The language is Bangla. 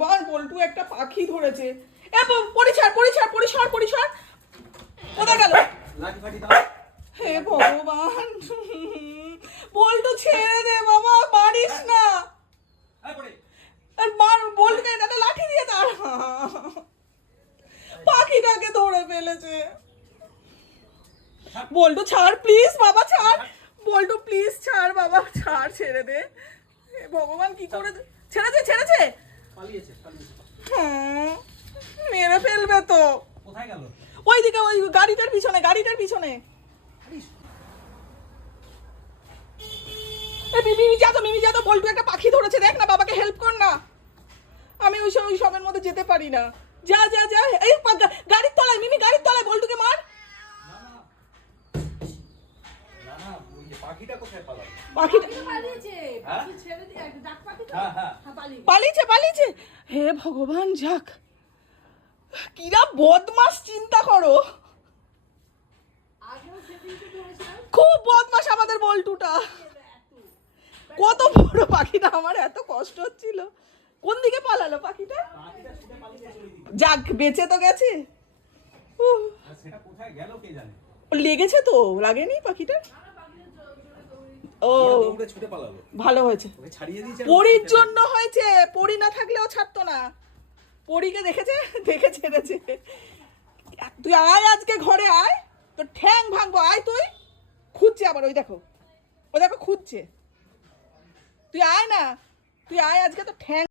ভগবান, বল্টু একটা পাখি ধরেছে। এ পরিছাড় পরিছাড় পরিসর পরিসর, কোথায় গেল? হে ভগবান, বল্টু ছেড়ে দে বাবা, মারিস না। আর মার বল্টুকে একটা লাঠি দিয়ে তার, পাখিটাকে ধরে ফেলেছে। বল্টু ছাড় প্লিজ বাবা, ছাড় বল্টু প্লিজ, ছাড় বাবা, ছাড়, ছেড়ে দে। হে ভগবান, কি করে ছেড়েছে? ছেড়েছে, মেরে ফেলবে তো। কোথায় গেল? ওইদিকে, ওই গাড়িটার পিছনে, গাড়িটার পিছনে। মিমি যা তো, মিমি যা তো, বল্টু একটা পাখি ধরেছে, দেখ না, বাবাকে হেল্প কর না। আমি ওই সবের মধ্যে যেতে পারি না। যা যা যা, এই গাড়ির তলায়, মিমি গাড়ির তলায়, বল্টুকে মার। পাখিটা কোথায় পালালো? পাখিটা পালিয়েছে, পালিয়েছে। হে ভগবান, যাক, কিরা বদমাস, চিন্তা করো। খুব বদমাস আমাদের বল্টুটা। কত বড় পাখিটা, আমার এত কষ্ট হচ্ছিল। কোন দিকে পালালো পাখিটা? যাক, বেঁচে তো গেছে। সেটা কোথায় গেল কে জানে। লেগেছে তো, লাগেনি পাখিটা? ও ছুটে পালালো, ভালো হয়েছে। ছাড়িয়ে দিয়েছে। পরীর জন্য হয়েছে, পরী না থাকলেও ছাড়তো না। পরীকে দেখেছে, দেখে ছেড়েছে। তুই আয় আজকে ঘরে আয়, তো ঠ্যাং ভাঙবো, আয় তুই। খুঁজছে আবার, ওই দেখো, ও দেখো খুঁজছে। তুই আয় না, তুই আয় আজকে, তো ঠ্যাং